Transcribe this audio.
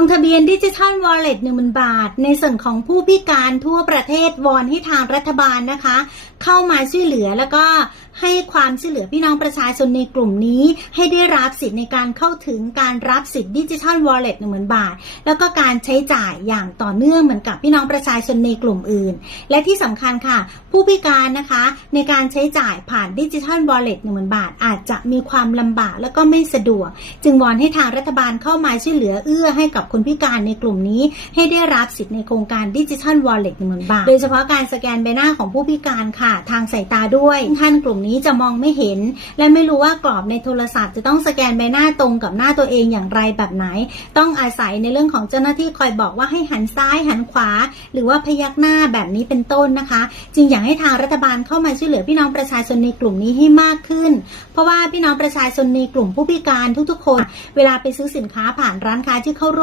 งทะเบียนดิจิทัลวอลเล็ต10,000บาท ในส่วนของผู้พิการทั่วประเทศวอนให้ทางรัฐบาลนะคะ เข้ามาช่วยเหลือแล้วก็ ให้ความช่วยเหลือพี่น้องประชาชนในกลุ่มนี้ให้ได้รับสิทธิ์ในการเข้าถึงการรับสิทธิ์ดิจิทัลวอลเล็ต10,000บาท แล้วก็การใช้จ่ายอย่างต่อเนื่องเหมือนกับพี่น้องประชาชนในกลุ่มอื่น และที่สำคัญค่ะ ผู้พิการนะคะในการใช้จ่ายผ่านดิจิทัลวอลเล็ต10,000บาท อาจจะมีความลำบากแล้วก็ไม่สะดวก จึงวอนให้ทางรัฐบาลเข้ามาช่วยเหลือเอื้อให้กับคนพิการในกลุ่มนี้ให้ได้รับสิทธิ์ในโครงการดิจิทัลวอลเล็ต10,000บาทโดยเฉพาะการสแกนใบหน้าของผู้พิการค่ะ ทางสายตาด้วยท่านกลุ่มนี้นี้จะมองไม่เห็น และไม่รู้ว่ากรอบในโทรศัพท์จะต้องสแกนใบหน้าตรงกับหน้าตัวเองอย่างไรแบบไหน ต้องอาศัยในเรื่องของเจ้าหน้าที่คอยบอกว่าให้หันซ้ายหันขวา หรือว่าพยักหน้าแบบนี้เป็นต้นนะคะ จึงอยากให้ทางรัฐบาลเข้ามาช่วยเหลือพี่น้องประชาชนในกลุ่มนี้ให้มากขึ้น เพราะว่าพี่น้องประชาชนในกลุ่มผู้พิการทุกๆ คน เวลาไปซื้อสินค้าผ่านร้านค้าที่เข้าร่วม